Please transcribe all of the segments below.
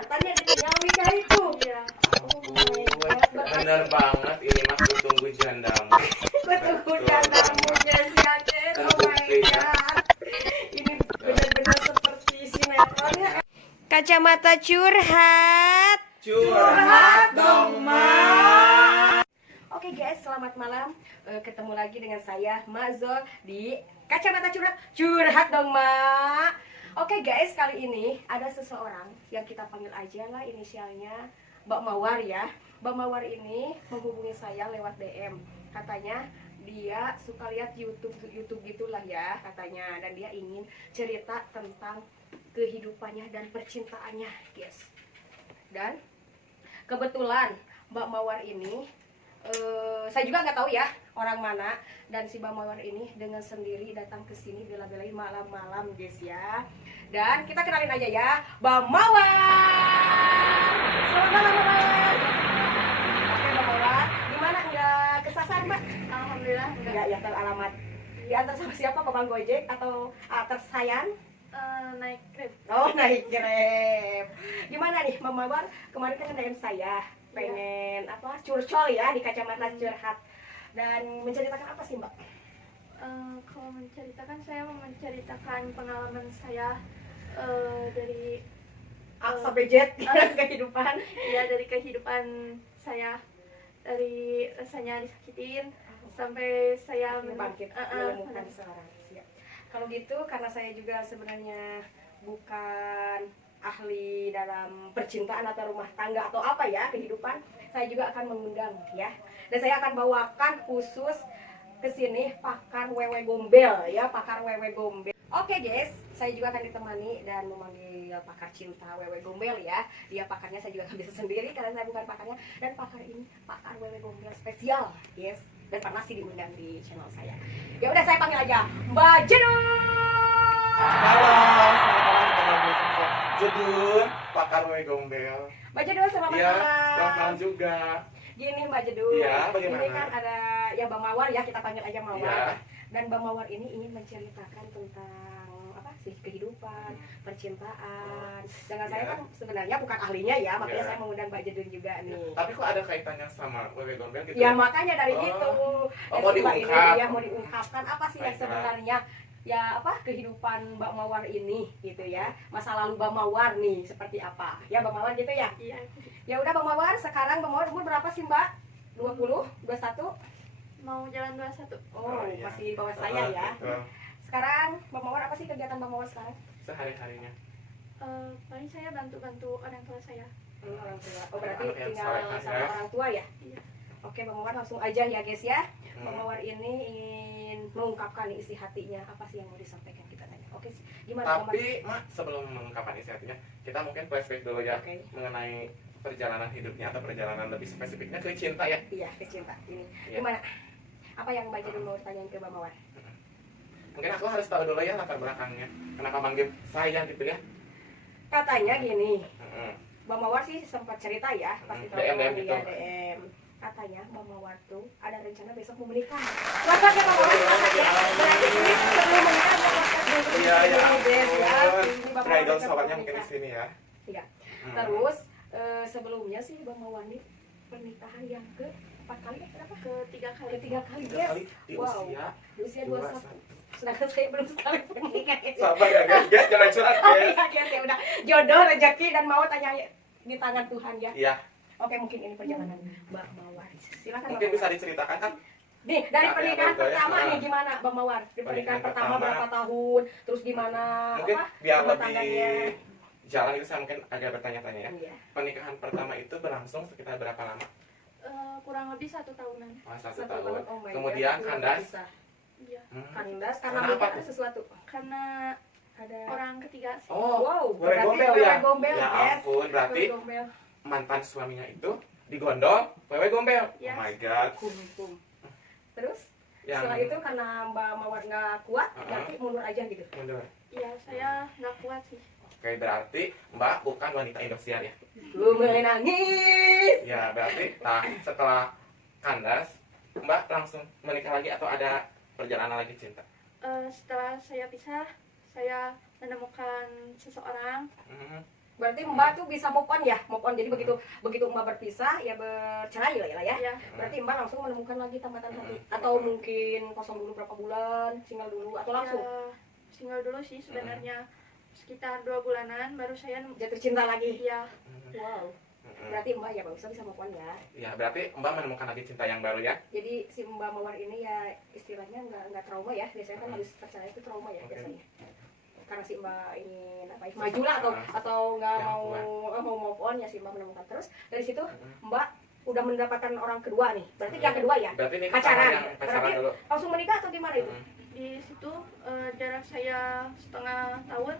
mantannya ditinggal nikah itu. Iya. Bener banget ini mah tunggu jandamu. Ketemu jandamu guys ya guys. Oh my god. Ini benar-benar seperti sinetron ya. Kacamata curhat. Curhat dong, Ma. Oke guys, selamat malam. Ketemu lagi dengan saya Mazol di Kacamata Curhat. Curhat dong, Ma. Oke guys, kali ini ada seseorang yang kita panggil aja lah inisialnya Mbak Mawar ya. Mbak Mawar ini menghubungi saya lewat DM. Katanya dia suka lihat YouTube gitulah ya katanya, dan dia ingin cerita tentang kehidupannya dan percintaannya, guys. Dan kebetulan Mbak Mawar ini saya juga nggak tahu ya orang mana, dan si Mbak Mawar ini dengan sendiri datang ke sini bela-belain malam-malam guys ya. Dan kita kenalin aja ya, Mbak Mawar. Selamat malam Mbak Mawar. Oke Mbak Mawar, gimana, nggak kesasar Mbak? Alhamdulillah enggak. Nggak ya, tahu alamat. Diantar sama siapa, Bang Gojek atau tersayan? Naik Grab. Oh, naik Grab. Gimana nih Mbak Mawar, kemarin kan DM saya pengen apa curcol ya di Kacamata Curhat, dan menceritakan apa sih Mbak? Kalau menceritakan, saya mau menceritakan pengalaman saya dari A sampai Z kehidupan. ya dari kehidupan saya, dari rasanya disakitin sampai saya Bangkit menemukan seorang. Siap. Kalau gitu, karena saya juga sebenarnya bukan ahli dalam percintaan atau rumah tangga atau apa ya kehidupan, saya juga akan mengundang ya, dan saya akan bawakan khusus ke sini pakar wewe gombel ya, pakar wewe gombel. Oke guys, saya juga akan ditemani dan memanggil pakar cinta wewe gombel ya. Dia pakarnya, saya juga akan bisa sendiri karena saya bukan pakarnya, dan pakar ini pakar wewe gombel spesial guys, dan pernah sih diundang di channel saya. Ya udah, saya panggil aja Mbak Jedun. Halo, selamat malam teman-teman. Jedun, pakar wewe gombel. Mbak Jedun, selamat Iya, malam. selamat malam juga. Gini Mbak Jedun, Iya, bagaimana? ini kan ada ya Mbak Mawar ya, kita panggil aja Mawar. Iya. Dan Mbak Mawar ini ingin menceritakan tentang apa sih, kehidupan, percintaan. Dengan saya Iya. kan sebenarnya bukan ahlinya ya, makanya Iya. saya mengundang Mbak Jedun juga nih. Tapi kok ada kaitannya sama wewe gombel gitu? Ya makanya dari Oh. itu. Oh, Dan mau si Mbak diungkap. ini ya mau diungkapkan apa sih yang Baiklah. sebenarnya ya apa kehidupan Mbak Mawar ini gitu ya. Masa lalu Mbak Mawar nih seperti apa? Ya Mbak Mawar gitu ya. iya. Ya udah Mbak Mawar, sekarang Mbak Mawar umur berapa sih Mbak? 20, 21? Mau jalan 21. Oh, iya. masih di bawah saya ya. Betul. Sekarang Mbak Mawar, apa sih kegiatan Mbak Mawar sekarang? Sehari-harinya. Paling saya bantu-bantu orang tua saya. Orang tua. Oh, berarti Anak yang tinggal soleh, sama ya. orang tua ya? Iya. Oke Mbak Mawar, langsung aja ya guys ya. Mbak Hmm. Mawar ini ingin mengungkapkan isi hatinya. Apa sih yang mau disampaikan, kita tanya. Oke, gimana Mbak Mawar? Tapi, Mak, sebelum mengungkapkan isi hatinya, kita mungkin flashback dulu ya Oke. mengenai perjalanan hidupnya atau perjalanan lebih spesifiknya ke cinta ya. Iya, kecinta ini. Iya. Gimana? Apa yang Mbak Jedun mau tanyain ke Mbak Mawar? Mungkin aku harus tahu dulu ya latar belakangnya. Kenapa manggil saya gitu ya? Katanya gini, Heeh. Mbak Mawar sih sempat cerita ya, pasti tahu DM kan gitu. dia DM. Katanya Mbak Mawar tuh ada rencana besok mau menikah. Selamat ya Mbak Mawar, selamat ya. Berarti ini sebelum menikah Mbak Mawar dulu di Iya, ya sini, guys, ya. ampun. Ini Mbak Mawar Bridal besok showernya mau mungkin di menikah. sini ya. Iya. Hmm. Terus sebelumnya sih Mbak Mawar ini pernikahan yang ke 4 kali ya, berapa? Ketiga kali. Ketiga kali, Tiga guys. kali di Wow. usia Di usia 21. Sedangkan saya belum sekali pernikahan. sabar ya guys, guys jangan curhat Oh guys. iya, guys, ya udah. Jodoh, rezeki dan mau tanya di tangan Tuhan ya. Iya, Oke, mungkin ini perjalanan Mbak Mawar. Silakan Mbak mungkin bisa Mawar. diceritakan kan? Nih, dari Nah, pernikahan yang baru ya. pertama nih Nah. gimana Mbak Mawar? Di pernikahan Pernikahan pertama pertama. berapa tahun? Terus gimana Mungkin apa? biar rumah lebih tangganya? jalan itu saya mungkin agak bertanya-tanya ya. Iya. Pernikahan pertama itu berlangsung sekitar berapa lama? Kurang lebih 1 tahunan. Oh, satu Satu tahun. tahun, oh my Kemudian God, luar kandas. biasa. Iya. Kandas karena Kenapa mungkin tuh? ada sesuatu. Karena Ada orang ketiga sih. Oh, wow, wewe berarti gombel wewe ya? gombel, Ya guys. ampun, berarti Wewe gombel. mantan suaminya itu digondol wewe gombel. Yes. Oh my god. Kum. Terus Yang setelah itu karena Mbak Mawar nggak kuat, berarti mundur aja gitu. mundur. Iya, saya nggak kuat sih. Oke, berarti Mbak bukan wanita Indosiar ya? Lu menangis. Ya, berarti setelah kandas, Mbak langsung menikah lagi atau ada perjalanan lagi cinta? Setelah saya pisah, saya menemukan seseorang. Hmm. Berarti Mbak tuh bisa move on ya, move on. Jadi begitu Mbak berpisah ya bercerai lah ya. Iya. Berarti Mbak langsung menemukan lagi tambatan hati, atau mungkin kosong dulu berapa bulan, single dulu, atau langsung Ya, single dulu sih sebenarnya. Sekitar 2 bulanan baru saya jatuh cinta lagi. iya. Wow. Berarti Mbak ya bagus bisa move on ya. Ya, berarti Mbak menemukan lagi cinta yang baru ya. Jadi si Mbak Mawar ini ya istilahnya nggak trauma ya. Biasanya kan habis perceraian itu trauma ya Oke. biasanya. Karena si Mbak ini apa ya, maju lah atau nggak Ya, mau move on ya, si Mbak menemukan. Terus dari situ Mbak udah mendapatkan orang kedua nih. Berarti yang kedua ya. Berarti ini Pacaran. yang pacaran Berarti dulu. langsung menikah atau gimana itu? Di situ jarak saya setengah tahun.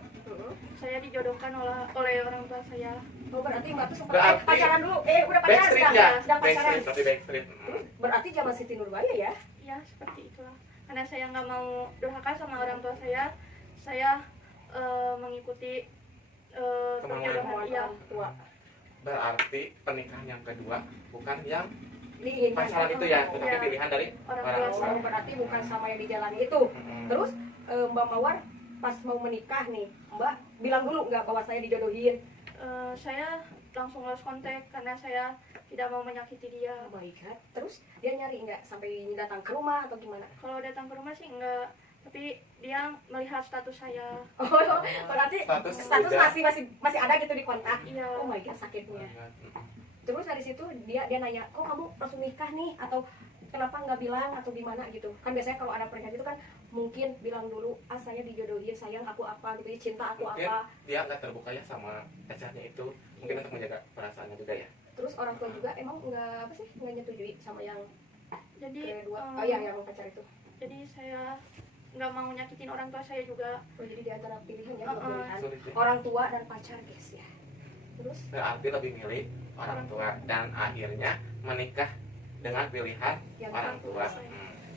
Saya dijodohkan oleh orang tua saya. Oh berarti Mbak tuh sempat Berarti- pacaran dulu. Udah pacaran Backstreet sedang, ya. sedang pacaran. Backstreet, tapi backstreet. Terus berarti zaman Siti Nurbaya ya. Ya seperti itulah. Karena saya nggak mau durhaka sama orang tua saya mengikuti Kemauan perjodohan. Iya. orang tua. Berarti pernikahan yang kedua bukan yang Diinginkan pacaran itu ya, Iya. tetapi pilihan dari Orang orang tua tua. Oh, berarti bukan sama yang dijalani itu. Terus Mbak Mawar pas mau menikah nih, Mbak bilang dulu nggak bahwa saya dijodohin? Saya langsung lost kontak karena saya tidak mau menyakiti dia. Oh my god. Terus dia nyari nggak sampai datang ke rumah atau gimana? Kalau datang ke rumah sih enggak, tapi dia melihat status saya. Oh, berarti Status status udah. masih ada gitu di kontak. Iya. Oh my god, sakitnya. Terus dari situ dia nanya, kok kamu langsung nikah nih, atau kenapa nggak bilang atau gimana gitu? Kan biasanya kalau ada pernikahan itu kan mungkin bilang dulu, saya dijodohin, sayang aku apa gitu, cinta aku Mungkin apa. dia nggak terbuka ya sama pacarnya itu, mungkin untuk menjaga perasaannya juga ya. Terus orang tua juga emang nggak nyetujui sama yang Jadi kedua. Oh iya, yang pacar itu. jadi saya nggak mau nyakitin orang tua saya juga. Oh, jadi di antara pilihan ya, Uh-uh. pilihan Sulit ya. orang tua dan pacar guys ya. Terus Berarti lebih milih orang tua dan akhirnya menikah dengan pilihan yang orang tua.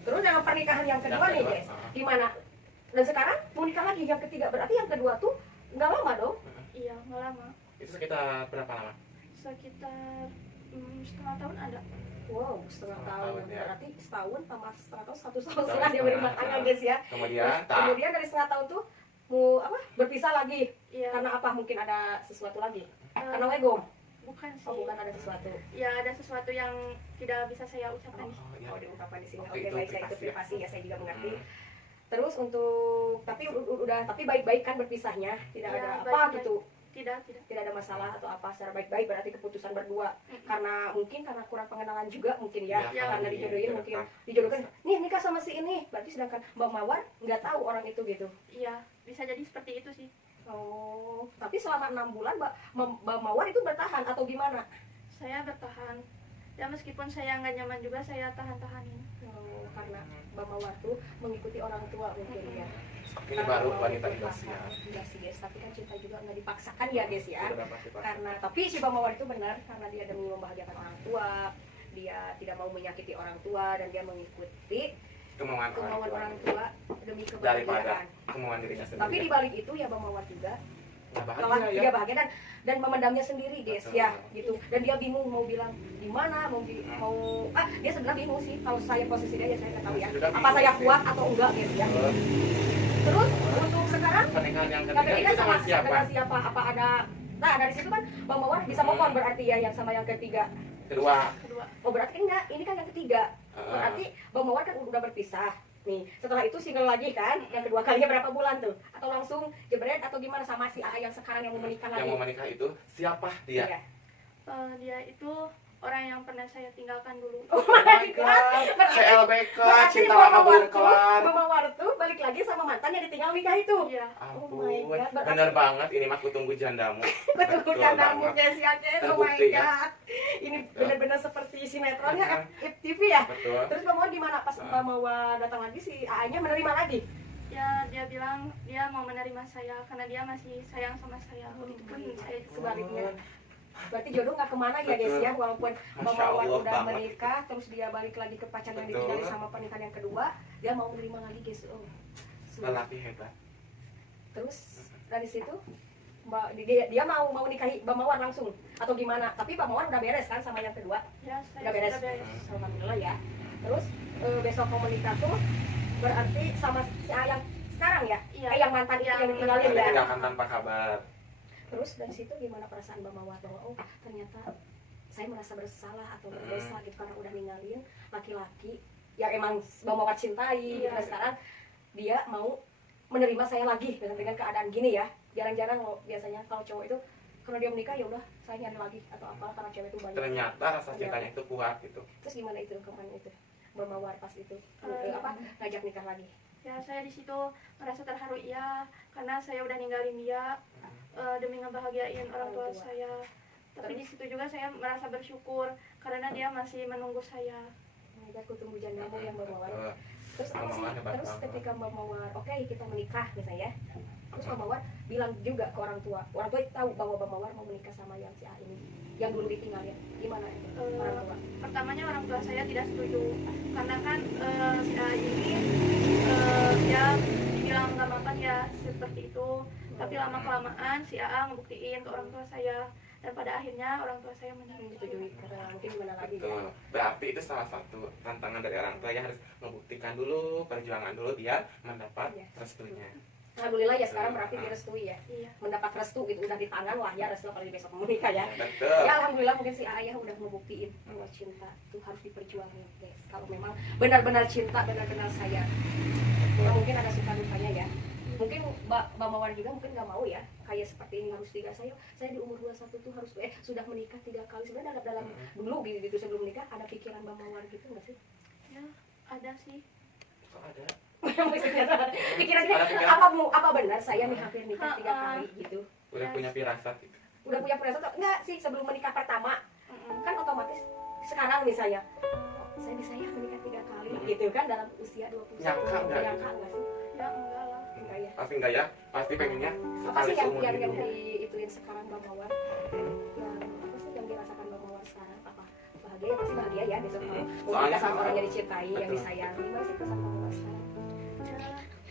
terus dengan pernikahan yang kedua nih guys, gimana? Dan sekarang mau nikah lagi yang ketiga, berarti yang kedua tuh nggak lama dong? Iya, nggak lama. Itu sekitar berapa lama? Sekitar setengah tahun ada. Wow, setengah tahun. ya. Berarti setahun tambah setengah tahun, 1 tahun setengah dia berumah tangga guys ya. Kemudian Terus, kemudian dari setengah tahun tuh mau berpisah lagi. Iya. Karena apa? Mungkin ada sesuatu lagi. Eh, Karena wego. bukan sih. Oh, bukan ada sesuatu. Ya ada sesuatu yang tidak bisa saya ucapkan. ya. Oh, diungkapkan di sini. Oke, Oke, itu baik, saya itu privasi ya. privasi ya, saya juga mengerti. Terus untuk tapi baik-baik kan berpisahnya, tidak Iya, ada apa baik-baik. gitu. Tidak. Tidak ada masalah atau apa, secara baik-baik berarti keputusan berdua. Karena kurang pengenalan juga mungkin ya, Ya, karena iya, dijodohin iya, mungkin kan. dijodohkan nih nikah sama si ini, berarti sedangkan Mbak Mawar nggak tahu orang itu gitu. Iya, bisa jadi seperti itu sih. Oh, tapi selama 6 bulan Mbak Mawar itu bertahan atau gimana? Saya bertahan. Ya meskipun saya nggak nyaman juga, saya tahan-tahanin. Oh, karena Mbak Mawar tuh mengikuti orang tua mungkin ya. Ini baru wanita Indonesia. Iya sih guys, tapi kan cinta juga nggak dipaksakan ya guys ya. Itu dapat dipaksa. Karena tapi si Mbak Mawar itu benar, karena dia demi membahagiakan orang tua, dia tidak mau menyakiti orang tua, dan dia mengikuti Kemauan kemauan orang tua demi daripada kebahagiaan. kemauan dirinya sendiri. Tapi di balik itu ya Mbak Mawar juga Nggak telah bahagia ya. dia bahagia dan memendamnya sendiri guys Betul. ya gitu. Dan dia bingung mau bilang di mana, dia sebenarnya bingung sih. Kalau saya posisi dia ya saya nggak tahu ya. Saya juga Apa bingung saya sih. kuat atau enggak guys ya. Terus untuk sekarang Pernikahan yang yang ketiga ketiga itu sama siapa? dengan siapa? Apa ada? Nah dari situ kan Bang Mawar bisa move on berarti ya yang sama yang ketiga. Kedua. Oh berarti enggak, ini kan yang ketiga. Berarti Bang Mawar kan udah berpisah. Nih, setelah itu single lagi kan? Yang kedua kalinya berapa bulan tuh? Atau langsung jebret atau gimana sama si A yang sekarang yang mau menikah lagi? Yang mau menikah itu siapa dia? Iya. Dia itu orang yang pernah saya tinggalkan dulu. Oh Oh my my god. god, CLBK, Berarti cinta Bang lama Mawar belum tuh, kelar. Bang Mawar tuh balik lagi sama mantan yang ditinggal nikah itu. Iya. Oh Ampun, my god, berarti- bener banget ini mah kutunggu jandamu. Betul Betul kandamu banget. guys ya guys. Oh my Terbukti, ya. god. Ini benar-benar seperti sinetron ya FTV ya. Betul. Terus Bang Mawar gimana pas Bang Mawar datang lagi si AA-nya menerima lagi? Ya dia bilang dia mau menerima saya karena dia masih sayang sama saya. Begitupun saya juga. Sebaliknya. Berarti jodoh nggak kemana ya guys ya, walaupun Bang Masya Mawar Allah udah banget. menikah terus dia balik lagi ke pacar yang Betul. ditinggalin sama pernikahan yang kedua, dia mau menerima lagi guys. Oh. Lelaki hebat. Terus dari situ dia mau nikahi Bang Mawar langsung atau gimana? Tapi Bang Mawar udah beres kan sama yang kedua? Ya saya Udah beres. sudah beres. Alhamdulillah ya. Terus besok mau menikah tuh berarti sama si A yang sekarang ya? Iya. Yang mantan itu yang ditinggalin Iya. ya? Ditinggalkan tanpa kabar. Terus dari situ gimana perasaan Mbak Mawar bahwa oh ternyata saya merasa bersalah atau berdosa gitu karena udah ninggalin laki-laki yang emang Mbak Mawar cintai. Iya. Nah sekarang dia mau menerima saya lagi dengan keadaan gini ya. Jarang-jarang loh biasanya kalau cowok itu kalau dia menikah ya udah saya nyari lagi atau apa karena cewek itu banyak. Ternyata rasa cintanya itu kuat gitu. Terus gimana itu kemarin itu Mbak Mawar pas itu ngajak nikah lagi? Ya saya di situ merasa terharu ya karena saya udah ninggalin dia demi ngebahagiain orang tua saya. Tapi di situ juga saya merasa bersyukur karena dia masih menunggu saya. Aku tunggu jandamu yang Mbak Mawar. Betul. Terus apa sih? Terus ketika Mbak Mawar, oke kita menikah misalnya ya. Terus Mbak Mawar bilang juga ke orang tua tahu bahwa Mbak Mawar mau menikah sama yang si A ini, yang dulu ditinggalin. Gimana itu orang tua? Pertamanya orang tua saya tidak setuju karena kan si A ini dia dibilang nggak makan ya seperti itu. Tapi lama kelamaan si A ngebuktiin ke orang tua saya dan pada akhirnya orang tua saya Menyetujui karena mungkin gimana lagi ya? Betul. Berarti itu salah satu tantangan dari orang tua yang harus membuktikan dulu, perjuangan dulu biar mendapat restunya. Alhamdulillah ya sekarang berarti direstui ya. Iya. Mendapat restu gitu udah di tangan lah ya restu apalagi besok mau menikah ya. Betul. Ya alhamdulillah mungkin si ayah udah ngebuktiin bahwa cinta itu harus diperjuangin guys. Kalau memang benar-benar cinta, benar-benar sayang. Ya mungkin ada suka dukanya ya. Mungkin Mbak Mawar juga mungkin nggak mau ya kayak seperti ini harus tiga saya di umur 21 tuh harus sudah menikah 3 kali. Sebenarnya dalam dulu gitu sebelum menikah ada pikiran Mbak Mawar gitu nggak sih? Ya ada sih. Kok ada? Maksudnya pikirannya Ada pikiran. apa benar saya nih hampir nikah 3 kali gitu? Udah punya firasat gitu. Udah punya perasaan enggak sih sebelum menikah pertama kan otomatis sekarang misalnya saya bisa ya menikah 3 kali gitu kan dalam usia 21 Nyangka nggak nggak gitu? sih? Ya enggak lah. Enggak ya. Pasti enggak ya? Pasti pengennya Apa sekali sih yang seumur yang hidup. diituin sekarang Mbak Mawar? Yang apa sih yang dirasakan Mbak Mawar sekarang? Apa bahagia ya pasti bahagia ya besok kalau Soalnya menikah sama sama- orang yang dicintai yang Betul. disayangi. Gimana sih kesan Mbak Mawar sekarang? Ya,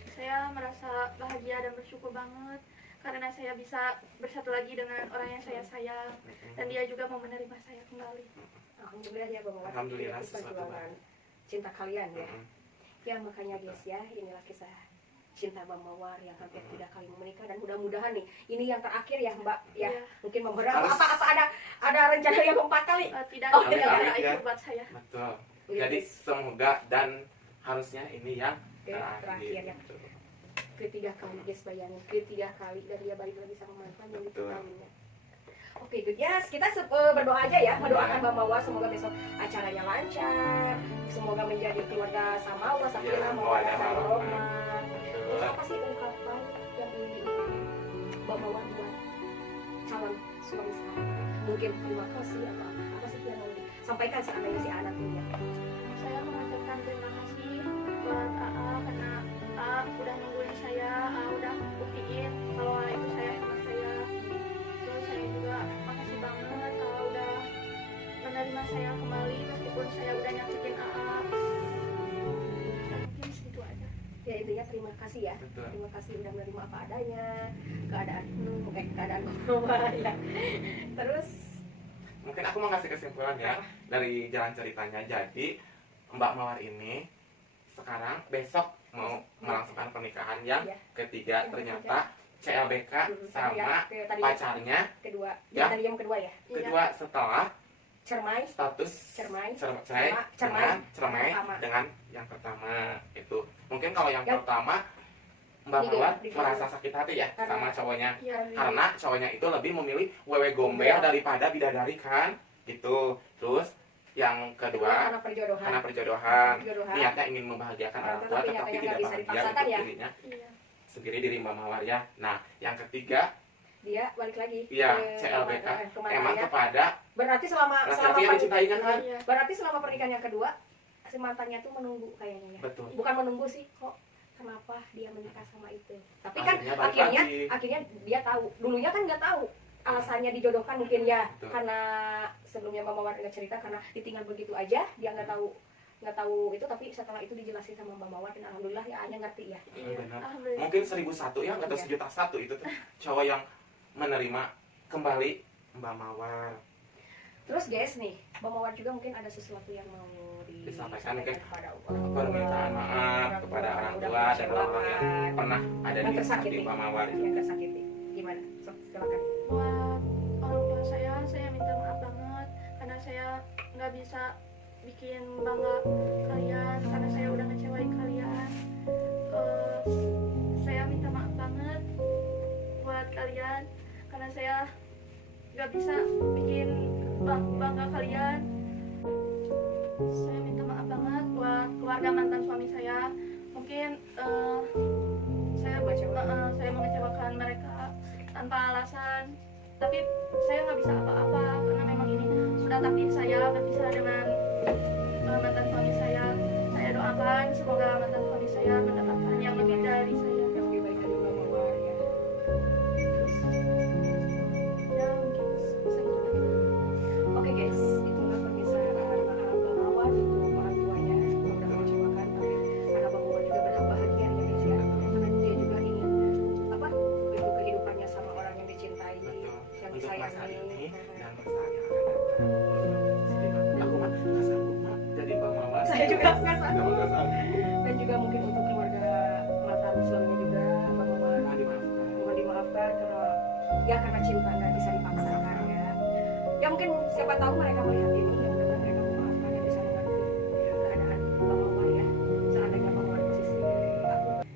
saya merasa bahagia dan bersyukur banget karena saya bisa bersatu lagi dengan orang yang saya sayang dan dia juga mau menerima saya kembali. Alhamdulillah ya Mbak Mawar. Alhamdulillah, Itu sesuatu perjuangan cinta kalian ya. Mm-mm. Ya makanya guys ya inilah kisah cinta Mbak Mawar yang hampir 3 kali menikah dan mudah-mudahan nih ini yang terakhir ya Mbak ya. Iya. Mungkin beberapa Harus- apa ada rencana yang 4 kali? Tidak Oh, tidak iya, ada iya. itu buat saya. Betul. Iya, Jadi guys. semoga dan harusnya ini yang Terakhir ya. Betul. Ketiga kali guys bayangin ketiga kali dan dia balik lagi sama mantan yang Betul. ditinggalinnya. Oke good yes kita berdoa aja ya mendoakan Mbak Mawar semoga besok acaranya lancar semoga menjadi keluarga sama Allah Iya, Sakinah mawaddah mawaddah warahmah. Betul. Terus apa sih ungkapan yang ingin Mbak Mawar buat calon suami sekarang? Mungkin terima kasih atau apa sih yang mau disampaikan seandainya si anak ini ya? Saya mengucapkan terima kasih buat AA karena AA udah nungguin saya, AA udah buktiin kalau AA itu sayang sama saya. Terus saya juga makasih banget AA udah menerima saya kembali meskipun saya udah nyakitin AA. Mungkin segitu aja. Ya intinya terima kasih ya. Betul. Terima kasih udah menerima apa adanya keadaan Mawar ya. Terus Mungkin aku mau kasih kesimpulan ya dari jalan ceritanya. Jadi Mbak Mawar ini sekarang besok mau melangsungkan pernikahan yang Ya. ketiga. Yang Ternyata CLBK sama yang tadi pacarnya kedua Ya. tadi yang kedua ya kedua setelah cermai status Cermai. cerai Cermai. dengan cermai Pertama. dengan yang pertama itu. Mungkin kalau yang Yang- pertama Mbak Di- Mawar di- merasa sakit hati ya Karena- sama cowoknya. Iya. Karena cowoknya itu lebih memilih wewe gombel Iya. daripada bidadari kan gitu. Terus yang kedua karena perjodohan karena perjodohan Perjodohan. niatnya ingin membahagiakan Nah, orang tua tetapi tetapi nyatanya tidak nggak bisa bahagia dipaksakan untuk ya. dirinya Iya. sendiri diri Mbak Mawar ya. Nah yang ketiga dia balik lagi Iya, ke CLBK. ke mantannya. emang kepada berarti selama laki-laki yang dicintai kan kan? Iya. berarti selama pernikahan yang kedua si mantannya tuh menunggu kayaknya ya Betul. bukan menunggu sih kok kenapa dia menikah sama itu tapi kan Akhirnya balik akhirnya lagi. akhirnya dia tahu dulunya kan nggak tahu alasannya dijodohkan mungkin ya Betul. karena sebelumnya Mbak Mawar nggak cerita karena ditinggal begitu aja dia nggak tahu itu tapi setelah itu dijelasin sama Mbak Mawar dan alhamdulillah ya Anya ngerti ya Iya. Benar. Alhamdulillah. Mungkin 1001 ya atau Iya. 1.000.001 itu tuh cowok yang menerima kembali Mbak Mawar. terus guys nih Mbak Mawar juga mungkin ada sesuatu yang mau Disampaikan mungkin kepada orang tua, Permintaan maaf kepada orang udah tua dan mengecewakan, orang yang pernah ada yang di tersakiti hati Mbak Mawar. yang tersakiti gimana? Sok, silakan. Buat orang tua saya minta maaf banget karena saya nggak bisa bikin bangga kalian karena saya udah ngecewain kalian. Saya minta maaf banget buat kalian karena saya nggak bisa bikin bangga kalian. Saya minta maaf banget buat keluarga mantan suami saya. Mungkin saya mengecewakan mereka tanpa alasan, tapi saya nggak bisa apa-apa karena memang ini sudah takdir saya berpisah dengan mantan suami saya. Saya doakan semoga mantan suami saya mendapatkan yang lebih dari saya. Yang lebih baik dari Mbak Mawar ya. Terus, Ya mungkin segitu aja. oke guys, itulah permisalan Mbak Mawar untuk orang tuanya yang udah mengecewakan. Karena Mbak Mawar juga berhak bahagia ya guys ya. Karena dia juga ingin apa bentuk kehidupannya sama orang yang dicintai, Betul. yang Untuk masa disayangi. ini dan masa yang akan datang. Aku mah nggak sanggup mah jadi Mbak Mawar. Saya juga nggak sanggup. Nggak sanggup. Dan juga mungkin untuk keluarga mantan suaminya juga Mbak Mawar Mohon dimaafkan. mohon dimaafkan karena cinta nggak bisa dipaksakan ya. Ya mungkin siapa tahu mereka melihat ini ya benar mereka memaafkan dan bisa mengerti keadaan Mbak Mawar ya. Seandainya Mbak Mawar di posisi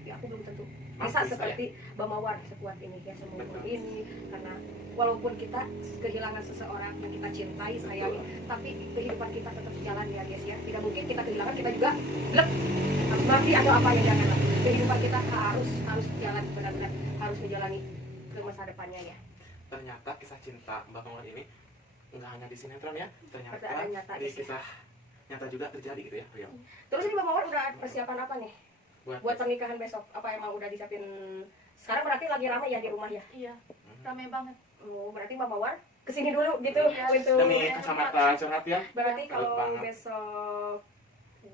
aku belum tentu bisa Pasti seperti Mbak Mawar sekuat ini ya semua Betul. ini karena walaupun kita kehilangan seseorang yang kita cintai sayangi tapi kehidupan kita tetap jalan ya guys ya. Tidak mungkin kita kehilangan kita juga blek harus mati atau apa ya jangan. Kehidupan kita harus jalan benar-benar harus menjalani ke masa depannya ya. Ternyata kisah cinta Mbak Mawar ini nggak hanya di sinetron ya, ternyata Ada nyata di di sini. kisah nyata juga terjadi gitu ya, Rio. Terus ini Mbak Mawar udah persiapan apa nih buat pernikahan besok? Apa emang udah disiapin? Sekarang berarti lagi ramai ya di rumah ya? Iya, rame banget. Oh, berarti Mbak Mawar kesini dulu gitu Iya. untuk demi kacamata curhat ya. berarti Bagus kalau banget. besok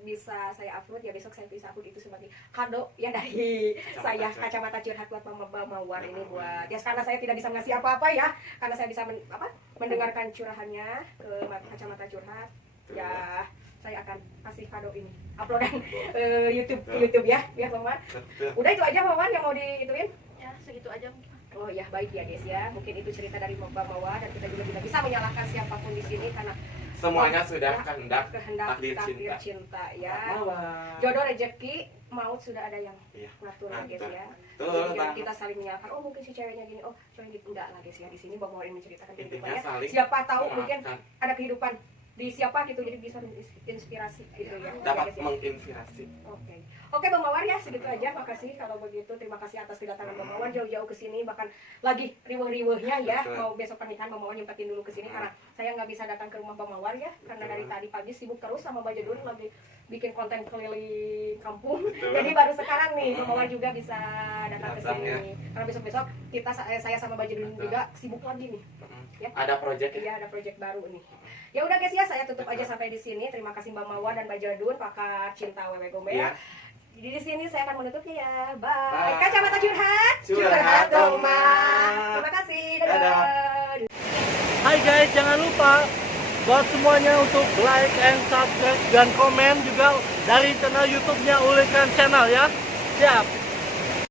bisa saya upload ya besok saya bisa upload itu sebagai kado ya dari saya kacamata curhat buat Mbak Mawar ini buat ya karena saya tidak bisa ngasih apa-apa ya karena saya bisa mendengarkan curahannya ke kacamata curhat ya saya akan kasih kado ini uploadan YouTube ya Mbak Mawar. Betul. Udah itu aja Mbak Mawar yang mau diituin. Ya segitu aja mungkin. Oh ya baik ya guys ya mungkin itu cerita dari Mbak Mawar dan kita juga tidak bisa menyalahkan siapapun di sini karena Semuanya sudah Ya, kehendak kehendak takdir takdir cinta. cinta Mbak ya. Mawar. Jodoh rezeki maut sudah ada yang Iya. ngatur ya guys ya. Betul, Jadi Bang. kita saling menyalahkan. Oh mungkin si ceweknya gini, oh ceweknya gitu enggak lah guys ya. Di sini Mbak Mawar ini menceritakan Intinya kehidupannya. saling Siapa tahu mungkin memaafkan. ada kehidupan di siapa gitu jadi bisa menginspirasi gitu ya. Dapat guys ya. menginspirasi. Oke Bang Mawar ya segitu aja. Makasih kalau begitu. Terima kasih atas kedatangan Bang Mawar jauh-jauh ke sini bahkan lagi riweh-riwehnya ya. Betul. Mau besok pernikahan Bang Mawar nyempetin dulu ke sini karena saya nggak bisa datang ke rumah Bang Mawar ya karena dari tadi pagi sibuk terus sama Mbak Jadun lagi bikin konten keliling kampung. Betul. Jadi baru sekarang nih Bang Mawar juga bisa datang ke Datang, sini. ya. Karena besok-besok saya sama Mbak Jadun Betul. juga sibuk lagi nih. Ya. Ada project ya. Iya ada project baru nih. Ya udah guys ya saya tutup aja sampai di sini. Terima kasih Mbak Mawar dan Mbak Jadun pakar cinta Wewe Gombel. Iya. Jadi di sini saya akan menutupnya ya. Bye. Bye. Kacamata curhat. Curhat dong, Ma. Terima kasih. Dadah. Dadah. Hai guys, jangan lupa buat semuanya untuk like and subscribe dan komen juga dari channel YouTube-nya Ulikan Channel ya. Siap.